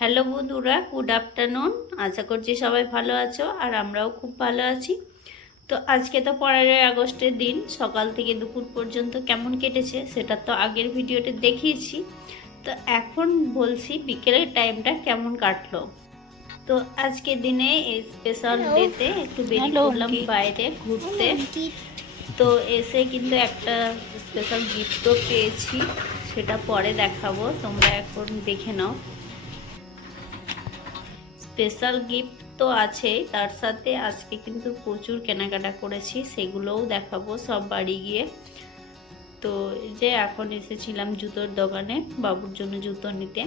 Hello বন্ধুরা, good afternoon. আশা করছি সবাই ভালো আছো আর আমরাও খুব ভালো আছি। তো আজকে তো 15ই আগস্টের দিন। সকাল থেকে দুপুর পর্যন্ত কেমন কেটেছে সেটা তো আগের ভিডিওতে দেখিয়েছি। তো এখন বলছি বিকেলের টাইমটা কেমন কাটলো। তো আজকের দিনে এই স্পেশাল ডেতে একটু বেরিয়ে পড়লাম বাইরে ঘুরতে। তো এসে কিন্তু একটা স্পেশাল গিফটও পেয়েছি, সেটা পরে দেখাবো, তোমরা এখন দেখে নাও। স্পেশাল গিফট তো আছেই, তার সাথে আজকে কিন্তু প্রচুর কেনাকাটা করেছি, সেগুলোও দেখাবো সব বাড়ি গিয়ে। তো এই যে এখন এসেছিলাম জুতোর দোকানে বাবুর জন্য জুতো নিতে।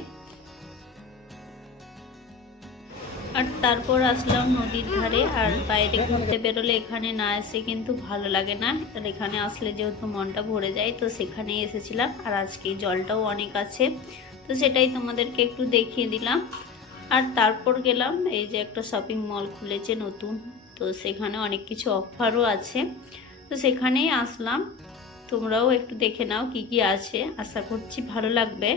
আর তারপর আসলাম নদীর ধারে। আর বাইরে ঘুরতে বেরোলে এখানে না এসে কিন্তু ভালো লাগে না, আর এখানে আসলে যেহেতু মনটা ভরে যায় তো সেখানেই এসেছিলাম। আর আজকে জলটাও অনেক আছে, তো সেটাই তোমাদেরকে একটু দেখিয়ে দিলাম। আর তারপর গেলাম, এই যে একটা শপিং মল খুলেছে নতুন, তো সেখানে অনেক কিছু অফারও আছে, তো সেখানেই আসলাম। তোমরাও একটু দেখে নাও কি কি আছে, আশা করছি ভালো লাগবে।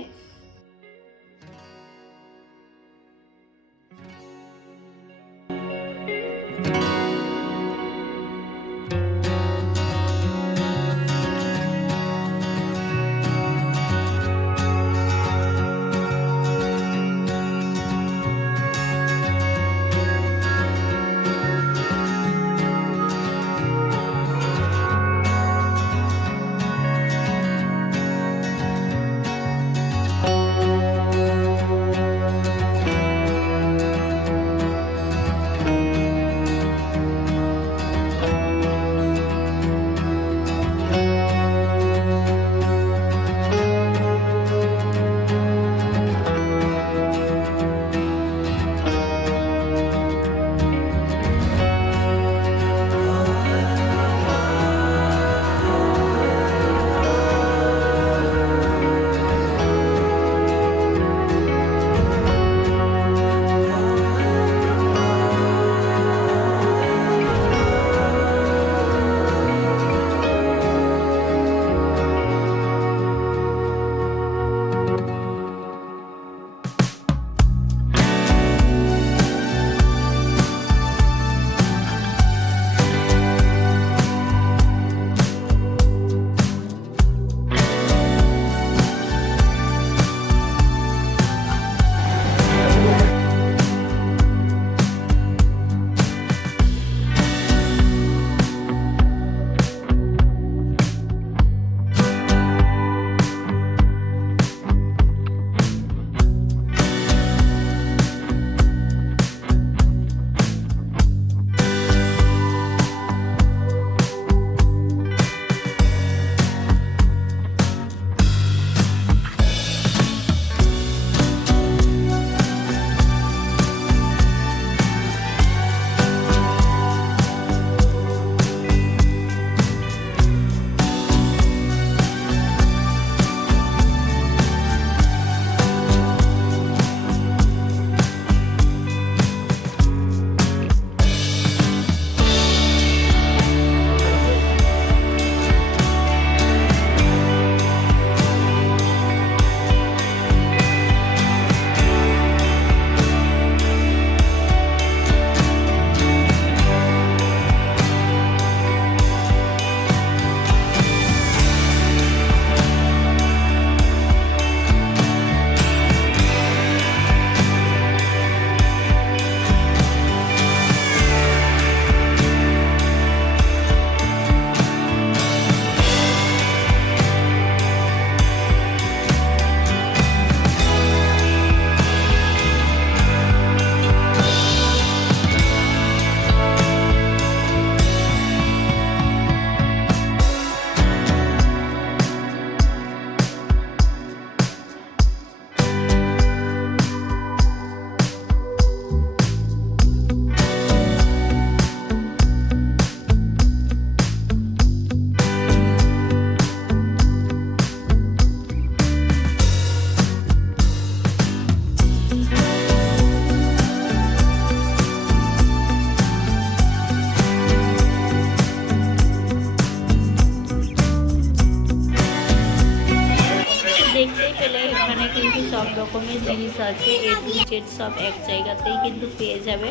দেখতেই পেলে এখানে কিন্তু সব রকমের জিনিস আছে, এ টু জেড সব এক জায়গাতেই কিন্তু পেয়ে যাবে।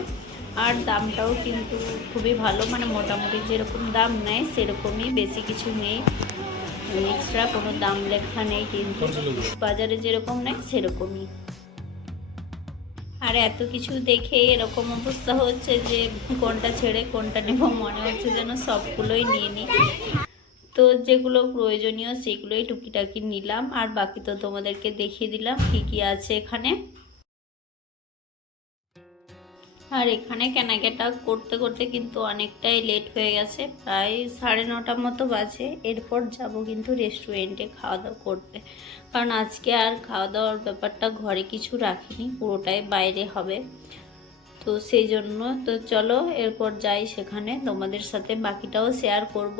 আর দামটাও কিন্তু খুবই ভালো, মানে মোটামুটি যেরকম দাম নেয় সেরকমই, বেশি কিছু নেই, এক্সট্রা কোনো দাম লেখা নেই, কিন্তু বাজারে যেরকম নেয় সেরকমই। আর এত কিছু দেখে এরকম অবস্থা হচ্ছে যে কোনটা ছেড়ে কোনটা নেব, মনে হচ্ছে যেন সবগুলোই নিয়ে নিই। তো যেগুলো প্রয়োজনীয় সেগুলোই টুকিটাকি নিলাম, আর বাকি তো তোমাদেরকে দেখিয়ে দিলাম কি কি আছে এখানে। আর এখানে কেনাকাটা করতে করতে কিন্তু অনেকটাই লেট হয়ে গেছে, প্রায় 9:30 মতো বাজে। এরপর যাব কিন্তু রেস্টুরেন্টে খাওয়া দাওয়া করতে, কারণ আজকে আর খাওয়া দাওয়ার ব্যাপারটা ঘরে কিছু রাখিনি, পুরোটাই বাইরে হবে। তো সেই জন্য তো চলো এরপর যাই সেখানে, তোমাদের সাথে বাকিটাও শেয়ার করব।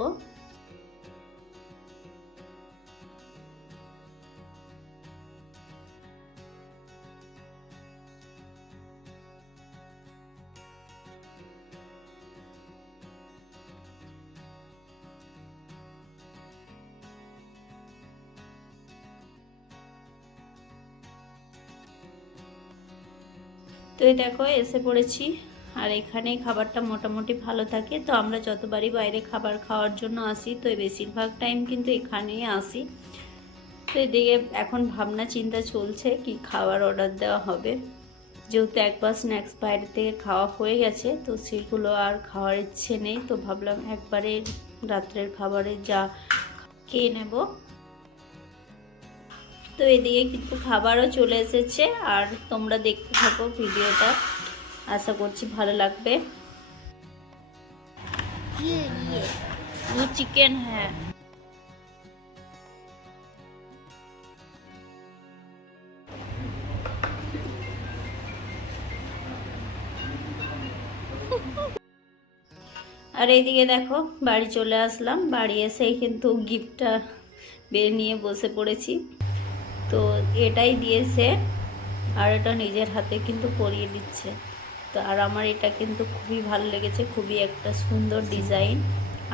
তো এই দেখো এসে পড়েছি, আর এখানে খাবারটা মোটামুটি ভালো থাকে। তো আমরা যতবারই বাইরে খাবার খাওয়ার জন্য আসি, তো বেশিরভাগ টাইম কিন্তু এখানেই আসি। তো এদিকে এখন ভাবনা চিন্তা চলছে কি খাবার অর্ডার দেওয়া হবে, যেহেতু একবার স্ন্যাক্স বাইরে থেকে খাওয়া হয়ে গেছে, তো সেগুলো আর খাওয়ার ইচ্ছে নেই। তো ভাবলাম একবারে রাত্রের খাবারে যা খেয়ে নেব। তো এদিকে কিন্তু খাবারও চলে এসেছে, আর তোমরা দেখতে থাকো ভিডিওটা, আশা করছি ভালো লাগবে। वो चिकन है। আর এইদিকে দেখো বাড়ি চলে আসলাম, বাড়ি এসেই কিন্তু গিফটটা বের নিয়ে বসে পড়েছি। তো এটাই দিয়েছে, আর এটা নিজের হাতে কিন্তু পরিয়ে দিচ্ছে। তো আর আমার এটা কিন্তু খুবই ভালো লেগেছে, খুবই একটা সুন্দর ডিজাইন,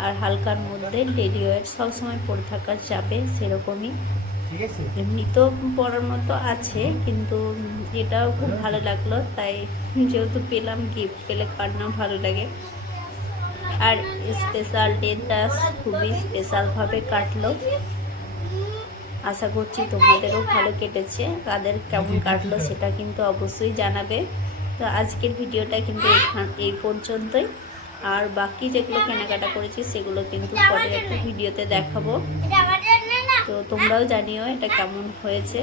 আর হালকার মধ্যে ডেলি ওয়ার সবসময় পরে থাকা যাবে সেরকমই। এমনি তো পরার মতো আছে, কিন্তু এটাও খুব ভালো লাগলো, তাই যেহেতু পেলাম, গিফট পেলে কার না ভালো লাগে। আর স্পেশাল ডেটা খুবই স্পেশালভাবে কাটলো, আশা করছি তোমাদেরও ভালো কেটেছে, কাদের কেমন কাটলো সেটা কিন্তু অবশ্যই জানাবে। তো আজকের ভিডিওটা কিন্তু এই পর্যন্তই, আর বাকি যেগুলো কেনাকাটা করেছি সেগুলো কিন্তু পরের একটা ভিডিওতে দেখাবো। তো তোমরাও জানিও এটা কেমন হয়েছে।